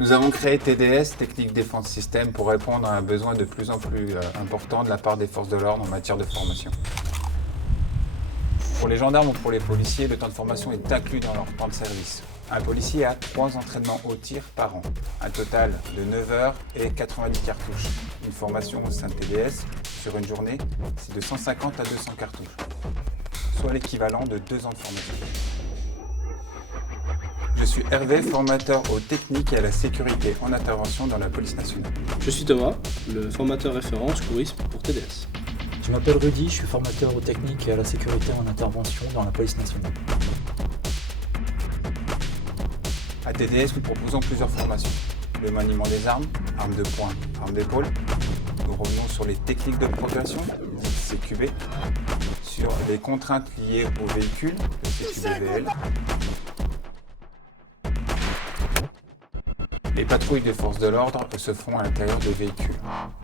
Nous avons créé TDS, Technique Défense Système, pour répondre à un besoin de plus en plus important de la part des forces de l'ordre en matière de formation. Pour les gendarmes ou pour les policiers, le temps de formation est inclus dans leur temps de service. Un policier a 3 entraînements au tir par an, un total de 9 heures et 90 cartouches. Une formation au sein de TDS, sur une journée, c'est de 150 à 200 cartouches, soit l'équivalent de 2 ans de formation. Je suis Hervé, formateur aux techniques et à la sécurité en intervention dans la police nationale. Je suis Thomas, le formateur référent secourisme pour TDS. Je m'appelle Rudy, je suis formateur aux techniques et à la sécurité en intervention dans la police nationale. À TDS, nous proposons plusieurs formations. Le maniement des armes, armes de poing, armes d'épaule. Nous revenons sur les techniques de progression, dites CQB, sur les contraintes liées au véhicule, le CQB-VL. Les patrouilles de forces de l'ordre se font à l'intérieur de véhicules.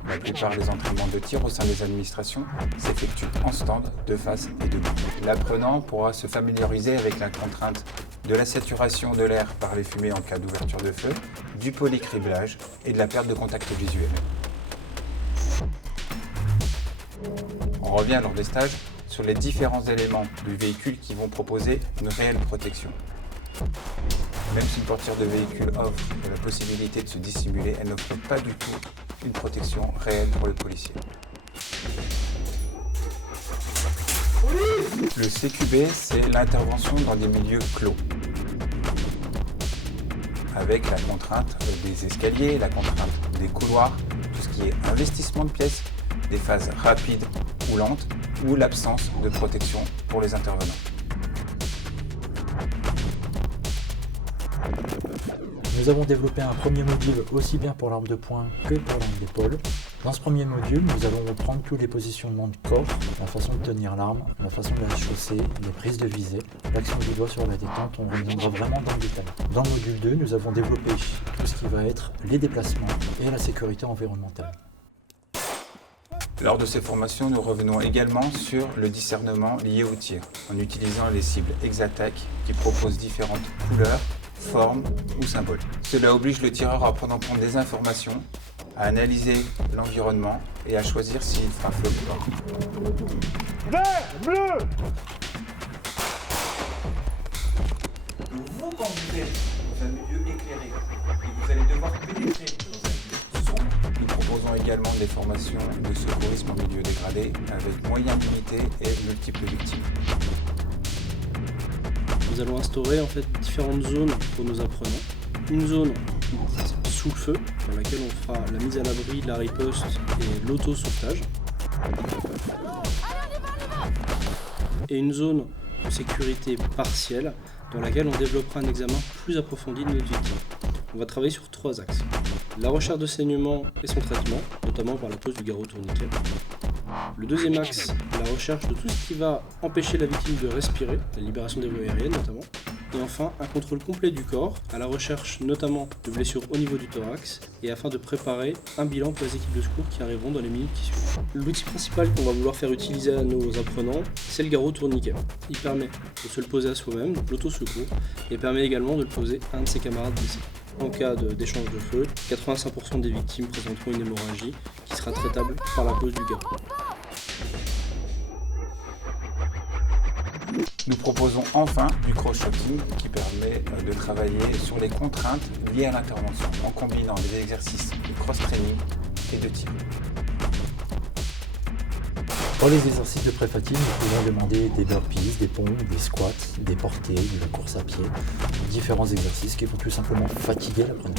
La plupart des entraînements de tir au sein des administrations s'effectuent en stand, de face et debout. L'apprenant pourra se familiariser avec la contrainte de la saturation de l'air par les fumées en cas d'ouverture de feu, du polycriblage et de la perte de contact visuel. On revient lors des stages sur les différents éléments du véhicule qui vont proposer une réelle protection. Même si une portière de véhicule offre la possibilité de se dissimuler, elle n'offre pas du tout une protection réelle pour le policier. Le CQB, c'est l'intervention dans des milieux clos, avec la contrainte des escaliers, la contrainte des couloirs, tout ce qui est investissement de pièces, des phases rapides ou lentes, ou l'absence de protection pour les intervenants. Nous avons développé un premier module aussi bien pour l'arme de poing que pour l'arme d'épaule. Dans ce premier module, nous allons reprendre tous les positionnements de corps, la façon de tenir l'arme, la façon de la chausser, les prises de visée, l'action du doigt sur la détente, on reviendra vraiment dans le détail. Dans le module 2, nous avons développé tout ce qui va être les déplacements et la sécurité environnementale. Lors de ces formations, nous revenons également sur le discernement lié au tir, en utilisant les cibles Exattack qui proposent différentes couleurs, formes ou symboles. Cela oblige le tireur à prendre en compte des informations, à analyser l'environnement et à choisir s'il fera feu ou pas. Vert, bleu. Vous, quand vous êtes dans un milieu éclairé et vous allez devoir pénétrer dans un milieu sombre, nous proposons également des formations de secourisme en milieu dégradé avec moyens limités et multiples victimes. Nous allons instaurer en fait différentes zones pour nos apprenants. Une zone sous le feu, dans laquelle on fera la mise à l'abri, la riposte et l'auto-sauvetage. Et une zone de sécurité partielle, dans laquelle on développera un examen plus approfondi de notre victime. On va travailler sur 3 axes. La recherche de saignement et son traitement, notamment par la pose du garrot tourniquet. Le deuxième axe, la recherche de tout ce qui va empêcher la victime de respirer, la libération des voies aériennes notamment. Et enfin, un contrôle complet du corps, à la recherche notamment de blessures au niveau du thorax, et afin de préparer un bilan pour les équipes de secours qui arriveront dans les minutes qui suivent. L'outil principal qu'on va vouloir faire utiliser à nos apprenants, c'est le garrot tourniquet. Il permet de se le poser à soi-même, donc l'autosecours, et permet également de le poser à un de ses camarades blessés. En cas d'échange de feu, 85% des victimes présenteront une hémorragie qui sera traitable par la pose du garrot. Nous proposons enfin du cross-shotting qui permet de travailler sur les contraintes liées à l'intervention en combinant des exercices de cross-training et de tir. Pour les exercices de pré-fatigue, nous pouvons demander des burpees, des pompes, des squats, des portées, de la course à pied, différents exercices qui vont tout simplement fatiguer l'apprenant.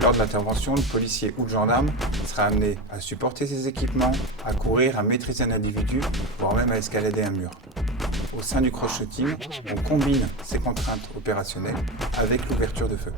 Lors de l'intervention, le policier ou le gendarme sera amené à supporter ses équipements, à courir, à maîtriser un individu, voire même à escalader un mur. Au sein du cross-shotting, on combine ces contraintes opérationnelles avec l'ouverture de feu.